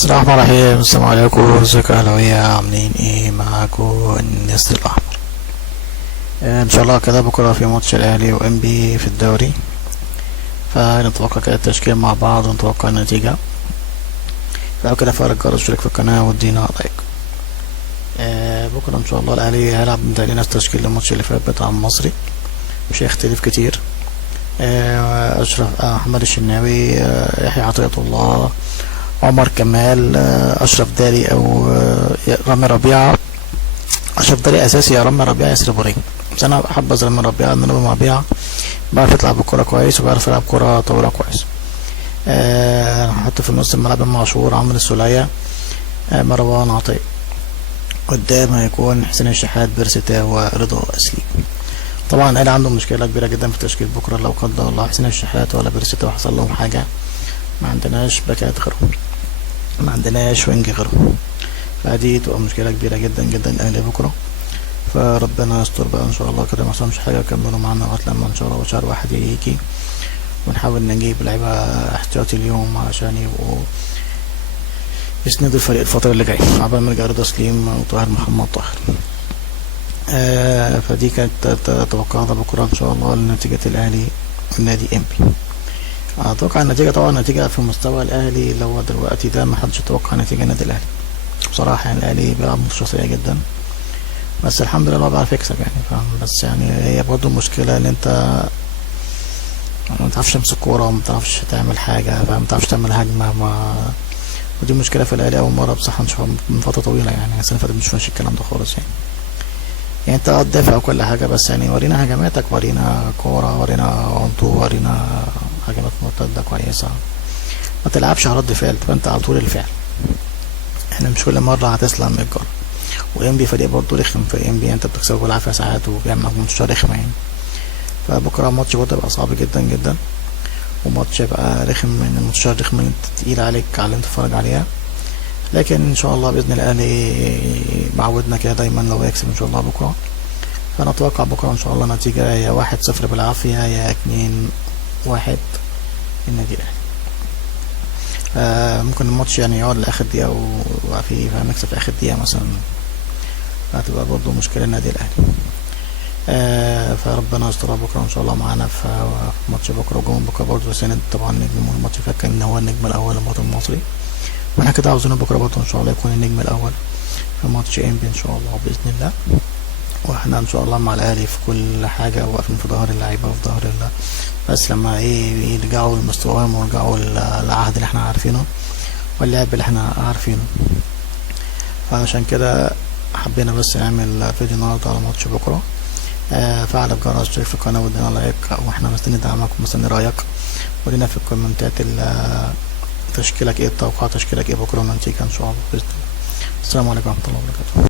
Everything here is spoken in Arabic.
السلام عليكم، السلام عليكم، ازيكم يا اهلاوية؟ عاملين ايه؟ معاكم النسر الاحمر. ان شاء الله كده بكره في ماتش الاهلي وانبي في الدوري، فنتوقع كده التشكيل مع بعض ونتوقع النتيجة. لو كده فارق الجرس، اشترك في القناة وادينا لايك. بكره ان شاء الله الاهلي هيلعب متهيألي نفس التشكيل الماتش اللي فات بتاع المصري، مش هيختلف كتير. اشرف، احمد الشناوي، يحيى عطية الله، عمر كمال، اشرف داري او رامي ربيعه. اشرف داري اساسي، يا رامي ربيعه ياسر ابراهيم، بس انا بحبذ رامي ربيعه ان رامي ربيعه بيعرف يطلع بالكوره كويس وبيعرف يلعب كوره طويله كويس. حتى في نص الملعب امام عاشور، عمرو السوليه، مروان عطيه. قدام هيكون حسين الشحات، بيرسي ورضا اسليم. طبعا الاهلي عنده مشكله كبيره جدا في تشكيل بكره، لو قدر الله حسين الشحات ولا بيرسي حصل لهم حاجه، ما عندناش باكات غيرهم، ما عندناش وينج غيرهم، فدي تبقى مشكلة كبيرة جدا جدا الأهلي بكرة. فربنا يستر بقى إن شاء الله كده، ما يحصلش حاجة، يكملوا معانا لغاية لما إن شاء الله شهر واحد يجي، ونحاول نجيب لعيبة احتياطي اليوم عشان يبقوا يسندوا الفريق الفترة اللي جاية عبال ما يرجع رضا سليم وطاهر محمد طاهر. فدي كانت توقعاتنا بكرة إن شاء الله لنتيجة الأهلي والنادي إنبي. أتوقع النتيجة، طبعا النتيجة في مستوى الأهلي اللي هو دلوقتي ده محدش يتوقع نتيجة النادي الأهلي بصراحة. يعني الأهلي بيلعب ماتشات جدا، بس الحمد لله بيعرف يكسب يعني، فاهم؟ بس يعني هي برضه المشكلة ان انت ما بتعرفش تمسك كورة وما بتعرفش تعمل حاجة، فاهم؟ ما بتعرفش تعمل هجمة، ودي مشكلة في الأهلي أول مرة بصراحة نشوفها من فترة طويلة. يعني السنة اللي فاتت مش ماشي الكلام ده خالص يعني انت تدافع وكل حاجة، بس يعني ورينا هجماتك، ورينا كورة، ورينا عنطو، ورينا هجمات مرتدة كويسة، ما تلعبش على رد فعل، تبقى انت على طول الفعل. احنا مش كل مرة هتسلم من الجر. وانبي فريق برضه رخم، في انبي انت بتكسبه بالعافية ساعات وبيعمل ماتشات رخمة يعني. فبكرة الماتش برضه يبقى صعب جدا جدا، وماتش يبقى رخم من الماتشات الرخمة اللي تقيلة عليك على اللي انت تتفرج عليها. لكن ان شاء الله باذن الله الاهلي معودنا كده دايما لو يكسب ان شاء الله بكرة. فانا اتوقع بكرة ان شاء الله نتيجة يا 1-0 بالعافية، يا 2-1 النادي الاهلي. ممكن الماتش يعني يقعد لاخر دقيقة وفي نكسب في اخر دقيقة مثلا، هتبقى برضه مشكلة النادي الاهلي. فربنا يسترها بكره ان شاء الله معانا في ماتش بكره. وجون بكره برضه سند طبعا نجم الماتش اللي فات كان هو النجم الاول للوطن المصري، واحنا كده عاوزينه بكره برضه ان شاء الله يكون النجم الاول في ماتش انبي ان شاء الله باذن الله. واحنا ان شاء الله مع الاهلي في كل حاجه، واقفين في ظهر اللعيبه وفي ظهر الله، بس لما يرجعوا لمستواهم ويرجعوا للعهد اللي احنا عارفينه واللعب اللي احنا عارفينه. فعشان كده حبينا بس نعمل فيديو النهارده على ماتش بكره. فعل الجرس، اشترك في القناه وادينا لايك، واحنا مستني دعمك ومستني رايك. ولينا في الكومنتات تشكيلك ايه، التوقع تشكيلك ايه بكره والنتيجه ان شاء الله باذن الله. السلام عليكم ورحمه الله وبركاته.